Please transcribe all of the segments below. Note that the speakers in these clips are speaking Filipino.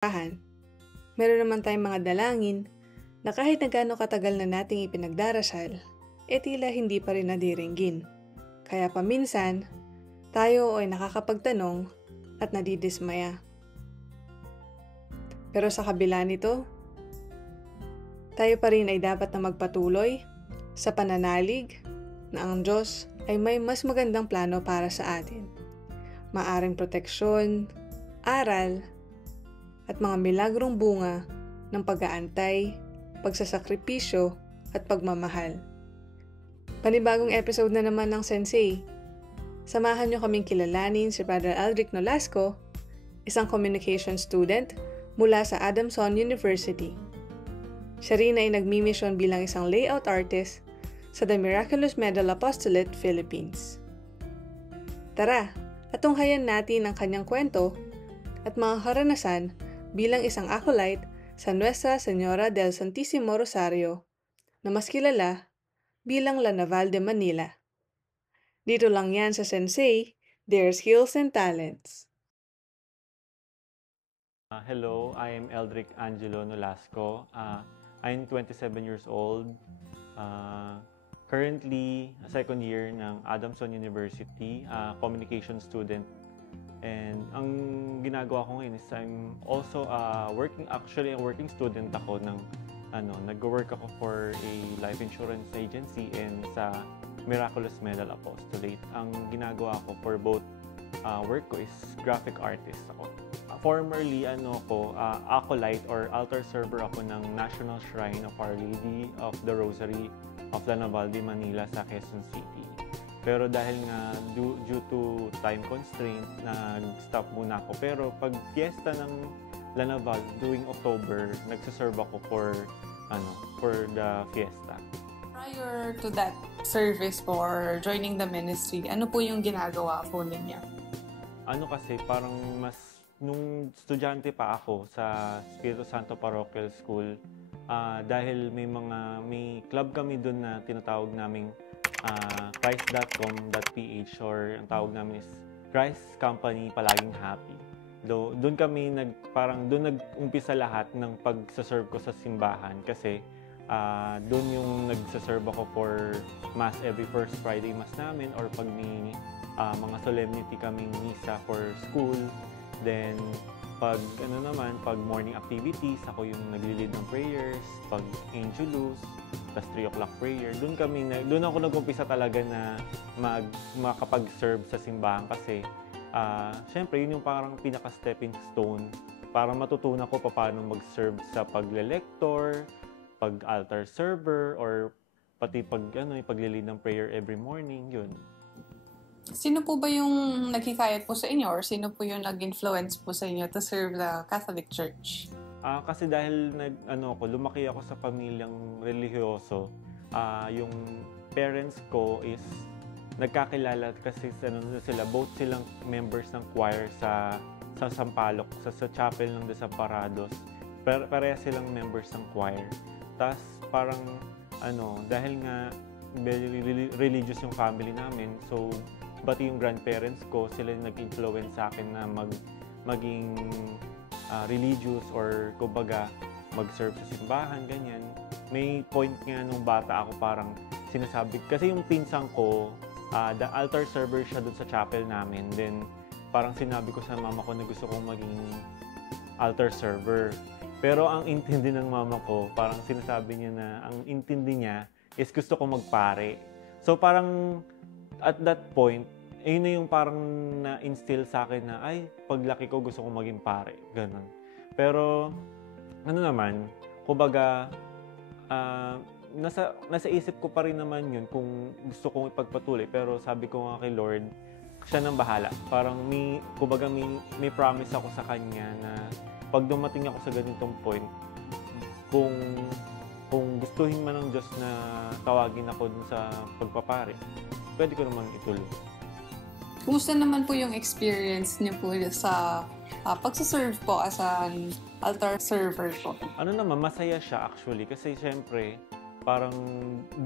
Meron naman tayong mga dalangin na kahit na gaano katagal na nating ipinagdarasal, tila hindi pa rin nadiringgin. Kaya paminsan, tayo ay nakakapagtanong at nadidismaya. Pero sa kabila nito, tayo pa rin ay dapat na magpatuloy sa pananalig na ang Diyos ay may mas magandang plano para sa atin. Maaring proteksyon, aral, at mga milagrong bunga ng pag-aantay, pagsasakripisyo, at pagmamahal. Panibagong episode na naman ng Sensei. Samahan niyo kaming kilalanin si Brother Eldrick Nolasco, isang communication student mula sa Adamson University. Siya rin ay nagmimisyon bilang isang layout artist sa The Miraculous Medal Apostolate, Philippines. Tara, atunghayan natin ang kanyang kwento at mga karanasan bilang isang acolyte sa Nuestra Señora del Santísimo Rosario na mas kilala bilang La Naval de Manila. Dito lang yan sa Sensei, their skills and talents. Hello, I am Eldrick Angelo Nolasco. I'm 27 years old. Currently, second year ng Adamson University, communication student. And ang ginagawa ko ngayon is I'm also a working student ako ng nag-work ako for a life insurance agency and sa Miraculous Medal Apostolate. Ang ginagawa ko for both work ko is graphic artist ako. Formerly acolyte or altar server ako ng National Shrine of Our Lady of the Rosary of La Naval de Manila sa Quezon City. Pero dahil nga due to time constraint, nag-stop muna ako. Pero pag fiesta ng La Naval during October, nagsaserve ako for the fiesta. Prior to that service for joining the ministry, ano po yung ginagawa po ninyo? Kasi parang nung estudyante pa ako sa Espiritu Santo Parochial School, dahil may club kami doon na tinatawag naming Christ.com.ph or ang tawag namin is Christ Company Palaging Happy. Doon kami nag-umpisa lahat ng pagsaserve ko sa simbahan kasi doon yung nagsaserve ako for Mass every first Friday Mass namin or pag may mga solemnity kaming misa for school. Then pag morning activities, ako yung nagli-lead ng prayers, pag Angelus, tas 3 o'clock prayer. Doon ako nag-umpisa talaga na makapag-serve sa simbahan kasi syempre yun yung parang pinaka-stepping stone para matutunan ko paano mag-serve sa pagle-lector, pag-altar server, or pati pag-lead ng prayer every morning, yun. Sino po ba yung naghikayat po sa inyo or sino po yung nag-influence po sa inyo to serve the Catholic Church? Kasi dahil lumaki ako sa pamilyang religyoso, yung parents ko is nagkakilala kasi both silang members ng choir sa Sampaloc, sa chapel ng Desamparados. Pareha silang members ng choir. Tas parang dahil nga very religious yung family namin, so pati yung grandparents ko, sila yung nag-influence sa akin na maging religious or kumbaga mag-serve sa simbahan, ganyan. May point nga nung bata ako parang sinasabi, kasi yung pinsang ko, the altar server siya dun sa chapel namin. Then parang sinabi ko sa mama ko na gusto kong maging altar server. Pero ang intindi ng mama ko, parang sinasabi niya na ang intindi niya is gusto kong magpare. So parang at that point, yun na yung parang na-instill sa akin na, ay, paglaki ko gusto kong maging pare. Ganon. Pero, kumbaga, nasa isip ko pa rin naman yun kung gusto kong ipagpatuloy. Pero sabi ko nga kay Lord, siya nang bahala. Parang may promise ako sa Kanya na pag dumating ako sa ganitong point, kung gustuhin man ng Diyos na tawagin ako dun sa pagpapare, pwede ko naman ituloy. Kumusta naman po yung experience niyo po sa pagsaserve po as an altar server po? Masaya siya actually kasi syempre parang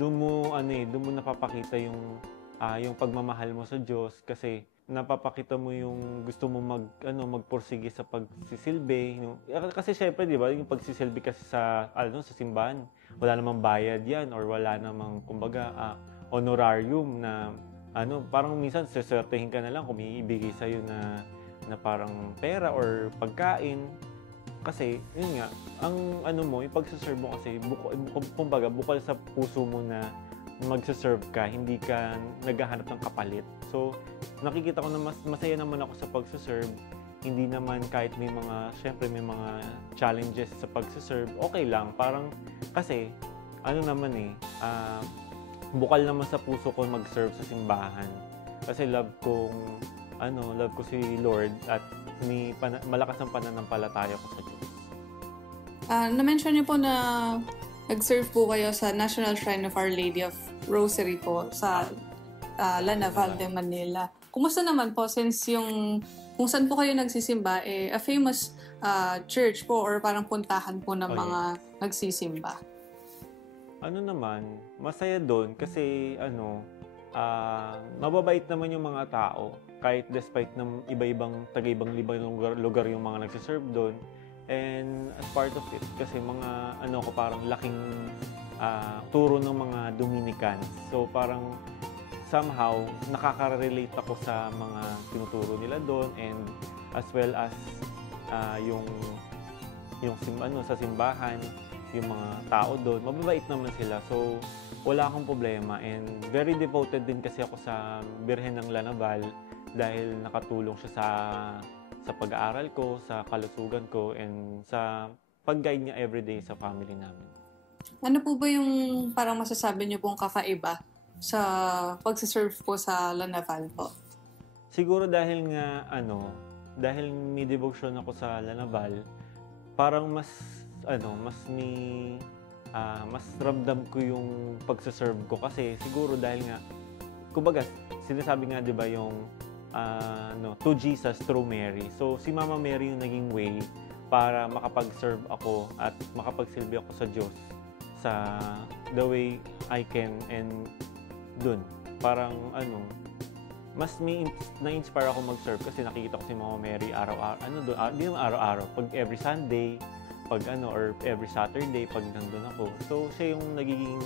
doon mo napapakita yung pagmamahal mo sa Diyos kasi napapakita mo yung gusto mo magpursige sa pagsisilbi. Kasi syempre, di ba, yung pagsisilbi kasi sa simbahan, wala namang bayad yan or wala namang, kumbaga, honorarium na, parang minsan, seswertehin ka na lang kung may ibigay sa'yo na parang pera or pagkain. Kasi, yun nga, ang yung pagsaserve mo kasi, kumbaga, bukal sa puso mo na magsaserve ka, hindi ka naghahanap ng kapalit. So, nakikita ko na masaya naman ako sa pagsaserve. Hindi naman kahit syempre may mga challenges sa pagsaserve, okay lang. Parang, kasi, bukal naman sa puso ko mag-serve sa simbahan. Kasi love ko si Lord at malakas ang pananampalataya ko sa Diyos. Na-mention niyo po na nag-serve po kayo sa National Shrine of Our Lady of Rosary po sa La Naval de Manila. Kumusta naman po since kung saan po kayo nagsisimba, a famous church po or parang puntahan po ng mga nagsisimba? Masaya doon kasi mababait naman yung mga tao kahit despite ng iba-ibang lugar yung mga nagsiserve doon. And as part of it, kasi parang laking turo ng mga Dominicans. So parang somehow nakaka-relate ako sa mga tinuturo nila doon and as well as sa simbahan, yung mga tao doon, mababait naman sila. So wala akong problema and very devoted din kasi ako sa Birhen ng La Naval dahil nakatulong siya sa pag-aaral ko, sa kalusugan ko, and sa pag-guide niya everyday sa family namin. Ano po ba yung parang masasabi niyo pong kakaiba sa pagsiserve po sa La Naval po? Siguro dahil may devotion ako sa La Naval, parang mas ramdam ko yung pagsiserve ko kasi siguro dahil nga, kumbaga, sinasabi nga 'di ba yung to Jesus through Mary. So, si Mama Mary yung naging way para makapag-serve ako at makapagsilbi ako sa Diyos sa the way I can and dun. Parang mas na-inspire ako mag-serve kasi nakikita ko si Mama Mary araw-araw. Hindi naman araw-araw. Pag every Sunday, or every Saturday, pag nandun ako. So, siya yung nagiging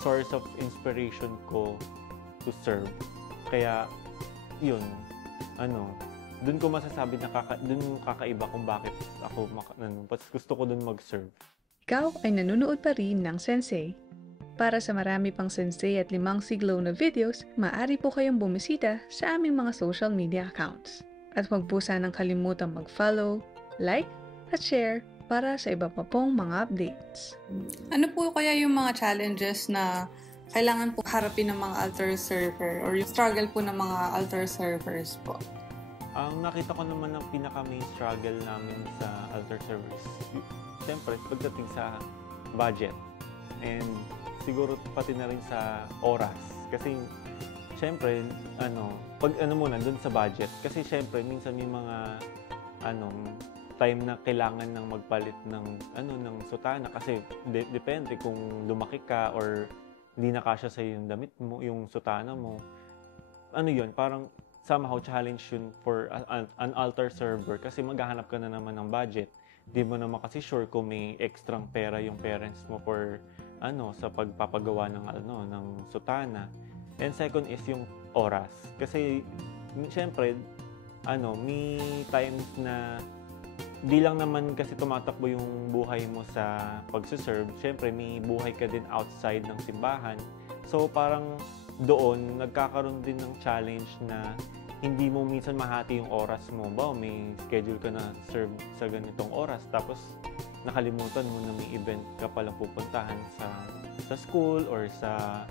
source of inspiration ko to serve. Kaya, yun, dun ko masasabi na dun kakaiba kung bakit ako gusto ko dun mag-serve. Ikaw ay nanonood pa rin ng Sensei. Para sa marami pang Sensei at 5 siglo na videos, maaari po kayong bumisita sa aming mga social media accounts. At huwag po sanang kalimutang mag-follow, like, at share para sa iba pa pong mga updates. Ano po kaya yung mga challenges na kailangan po harapin ng mga altar server or yung struggle po ng mga altar servers po? Ang nakita ko naman ng pinaka-main struggle namin sa altar servers, siyempre, pagdating sa budget. And siguro pati na rin sa oras. Kasi, siyempre, dun sa budget. Kasi, siyempre, minsan may mga, time na kailangan ng magpalit ng sutana. Kasi, depende kung lumaki ka or hindi na kasya sa yung damit mo, yung sutana mo. Parang somehow challenge yun for an altar server kasi maghahanap ka na naman ng budget. Di mo naman kasi sure kung may extrang pera yung parents mo for sa pagpapagawa ng sutana. And second is yung oras. Kasi syempre may times na di lang naman kasi tumatakbo yung buhay mo sa pagsiserve. Syempre, may buhay ka din outside ng simbahan. So, parang doon, nagkakaroon din ng challenge na hindi mo minsan mahati yung oras mo. May schedule ka na serve sa ganitong oras. Tapos, nakalimutan mo na may event ka palang pupuntahan sa school or sa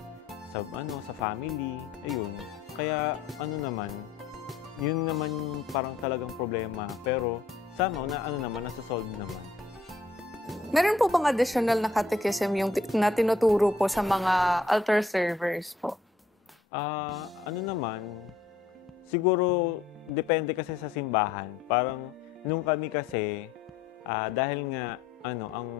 family. Ayun. Kaya, yun naman parang talagang problema. Pero, somehow nasa-solve naman. Meron po bang additional na catechism yung na tinuturo po sa mga altar servers po? Siguro depende kasi sa simbahan. Parang nung kami kasi, dahil nga ang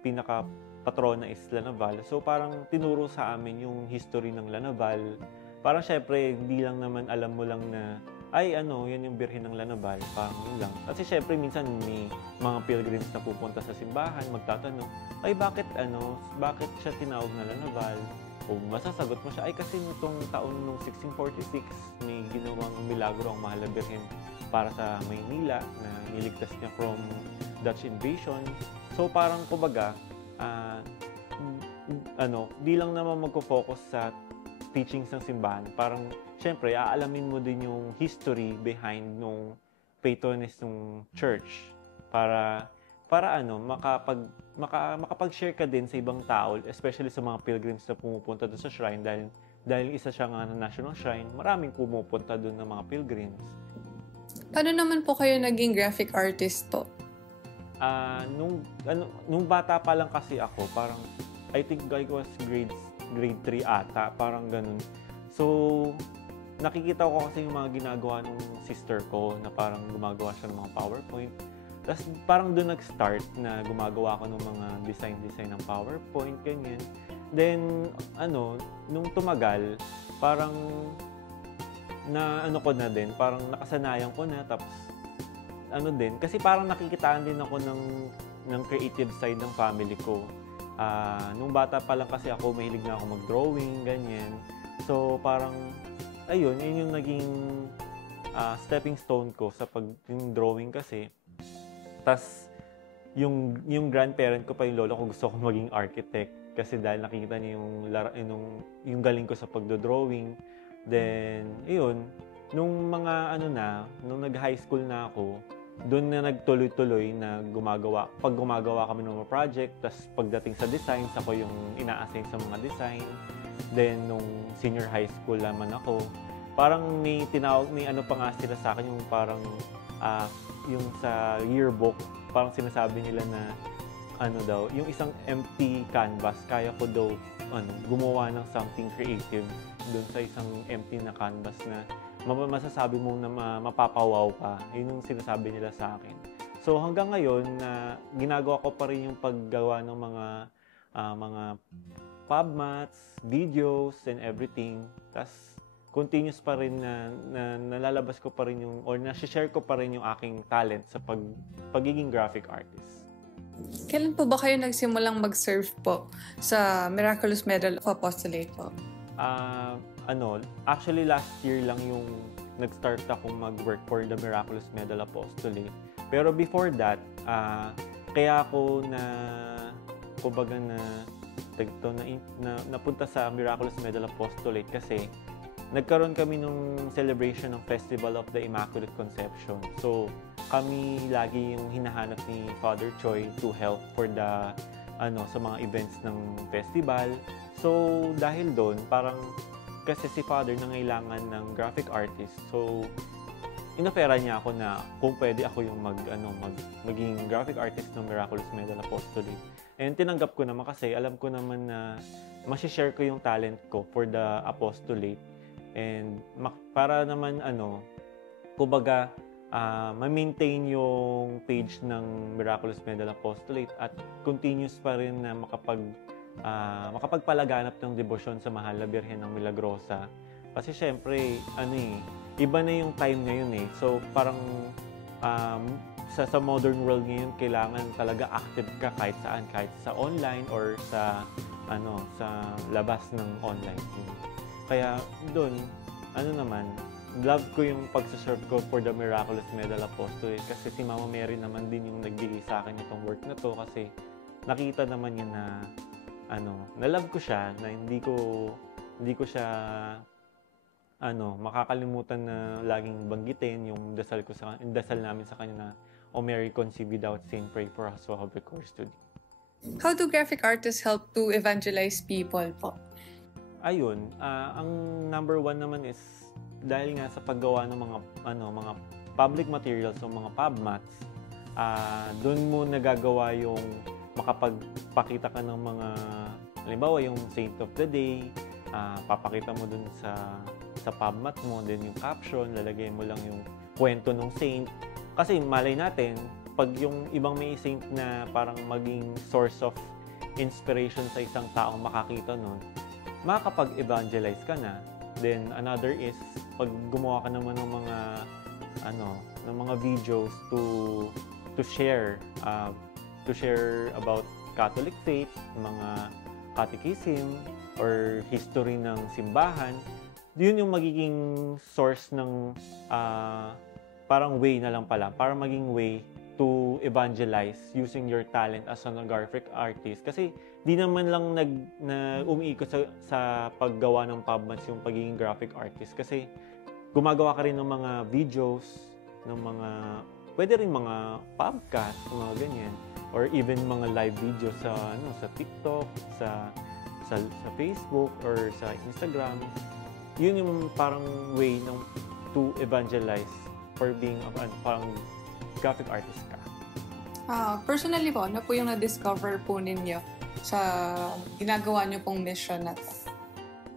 pinaka-patrona is La Naval, so parang tinuro sa amin yung history ng La Naval. Parang syempre, hindi lang naman alam mo lang na ay yun yung Birhen ng Lanaval, parang yun lang. Kasi syempre minsan may mga pilgrims na pupunta sa simbahan, magtatanong, ay bakit siya tinawag na Lanaval? O masasagot mo siya, ay kasi nitong taon nung 1646, may ginawang milagro ang Mahal na Birhen para sa Maynila na niligtas niya from Dutch invasion. So parang kumbaga, di lang naman magko-focus sa teachings ng simbahan. Parang, syempre, aalamin mo din yung history behind nung patroness ng church para makapag-share ka din sa ibang tao, especially sa mga pilgrims na pumupunta doon sa shrine dahil isa siya nga na national shrine, maraming pumupunta doon ng mga pilgrims. Paano naman po kayo naging graphic artist po? Nung bata pa lang kasi ako, parang I think I was grade 3 ata, parang ganun. So, nakikita ko kasi yung mga ginagawa ng sister ko na parang gumagawa siya ng mga PowerPoint. Tapos parang doon nag-start na gumagawa ako ng mga design ng PowerPoint, ganyan. Then, nung tumagal, parang parang nakasanayan ko na, tapos kasi parang nakikitaan din ako ng creative side ng family ko. Nung bata pa lang kasi ako, mahilig na ako mag-drawing, ganyan. So, parang, yun yung naging stepping stone ko sa pag-drawing kasi. Tas yung grandparent ko pa, yung lolo ko, gusto ko maging architect kasi dahil nakikita niya yung galing ko sa pagdo-drawing. Then, nung nung nag-high school na ako, doon na nagtuloy-tuloy na gumagawa kami ng mga project, tas pagdating sa designs, ako yung ina-assign sa mga design. Then, nung senior high school naman ako, parang may pa nga sila sa akin, yung parang, yung sa yearbook, parang sinasabi nila na, yung isang empty canvas, kaya ko daw, gumawa ng something creative doon sa isang empty na canvas na masasabi mo na mapapawaw ka. Yun yung sinasabi nila sa akin. So hanggang ngayon na ginagawa ko pa rin yung paggawa ng mga pub mats, videos and everything. Tas continuous pa rin na nalalabas ko pa rin or na-share ko pa rin yung aking talent sa pagiging graphic artist. Kailan po ba kayo nagsimulang mag-serve po sa Miraculous Medal of Apostolate po? Actually last year lang yung nag-start ako mag-work for the Miraculous Medal Apostolate. Pero before that, kaya ako napunta sa Miraculous Medal Apostolate kasi nagkaroon kami nung celebration ng Festival of the Immaculate Conception. So, kami lagi yung hinahanap ni Father Choi to help for the sa mga events ng festival. So, dahil doon, parang kasi si Father nangailangan ng graphic artist. So, inofera niya ako na kung pwede ako yung maging graphic artist ng Miraculous Medal Apostolate. And tinanggap ko naman kasi alam ko naman na ma-share ko yung talent ko for the apostolate. And para naman kumbaga ma-maintain yung page ng Miraculous Medal Apostolate at continuous pa rin na makapagpalaganap ng debosyon sa Mahal na Birhen ng Milagrosa. Kasi syempre, iba na yung time ngayon eh. So parang sa modern world ngayon, kailangan talaga active ka kahit saan, kahit sa online or sa labas ng online. Kaya doon, love ko yung pagsaserve ko for the Miraculous Medal Apostolate kasi si Mama Mary naman din yung nagbigay sa akin itong work na to kasi nakita naman niya na na-love ko siya, na hindi ko siya makakalimutan na laging banggitin yung dasal namin sa kanya na, O Mary, conceive without sin, pray for us who have recourse to thee. How do graphic artists help to evangelize people po? Ayun, ang number one naman is dahil nga sa paggawa ng mga public materials o mga pub mats, doon mo nagagawa yung makapagpakita ka ng mga, halimbawa yung Saint of the Day, papakita mo dun sa pub mat mo, then yung caption, lalagay mo lang yung kwento ng saint. Kasi malay natin, pag yung ibang may saint na parang maging source of inspiration sa isang taong makakita nun, makakapag-evangelize ka na. Then another is, pag gumawa ka naman ng mga ng mga videos to share about Catholic faith, mga catechism or history ng simbahan, yun yung magiging source ng parang way na lang pala, para maging way to evangelize using your talent as an graphic artist. Kasi di naman lang umiikot sa paggawa ng pubmats yung pagiging graphic artist. Kasi gumagawa ka rin ng mga videos, ng mga, pwede rin mga podcast, mga ganyan. Or even mga live videos sa TikTok, sa Facebook, or sa Instagram. Yun yung parang way to evangelize for being parang graphic artist ka. Personally po, ano po yung na-discover po ninyo sa ginagawa nyo pong mission na to?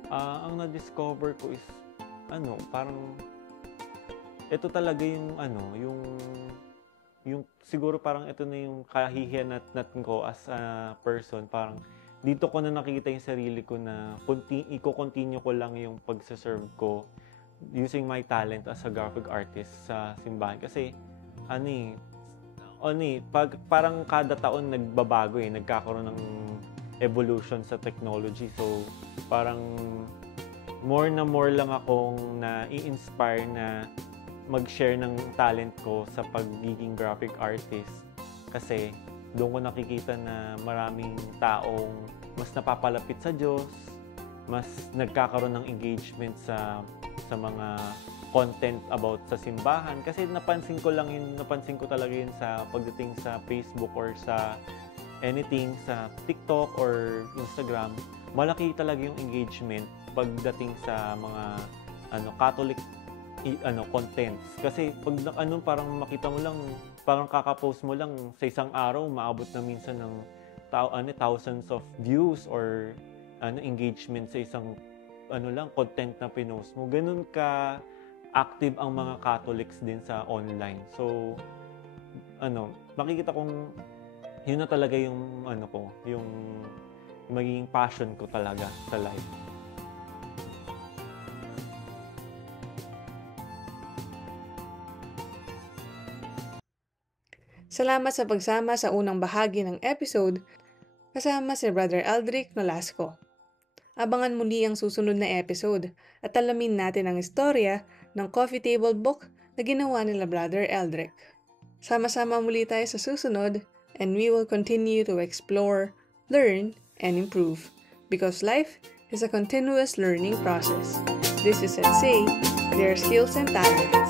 Ang na-discover ko is parang ito talaga yung siguro parang ito na yung kahihiyanat ko as a person. Parang dito ko na nakikita yung sarili ko na i-continue ko lang yung pagsaserve ko using my talent as a graphic artist sa simbahan. Kasi parang kada taon nagbabago nagkakaroon ng evolution sa technology. So parang more lang akong na-i-inspire na mag-share ng talent ko sa pagiging graphic artist. Kasi doon ko nakikita na maraming taong mas napapalapit sa Diyos, mas nagkakaroon ng engagement sa mga content about sa simbahan. Kasi napansin ko talaga yun sa pagdating sa Facebook or sa anything, sa TikTok or Instagram. Malaki talaga yung engagement pagdating sa mga Catholic contents. Kasi pag parang makita mo lang, parang kaka-post mo lang sa isang araw, maabot na minsan ng thousands of views or engagement sa isang content na pinost mo. Ganun ka active ang mga Catholics din sa online. So makikita kong yun na talaga yung yung magiging passion ko talaga sa life. Salamat sa pagsama sa unang bahagi ng episode kasama si Brother Eldrick Nolasco. Abangan muli ang susunod na episode at alamin natin ang istorya ng coffee table book na ginawa nila Brother Eldrick. Sama-sama muli tayo sa susunod and we will continue to explore, learn, and improve because life is a continuous learning process. This is Sensei, their skills and talents.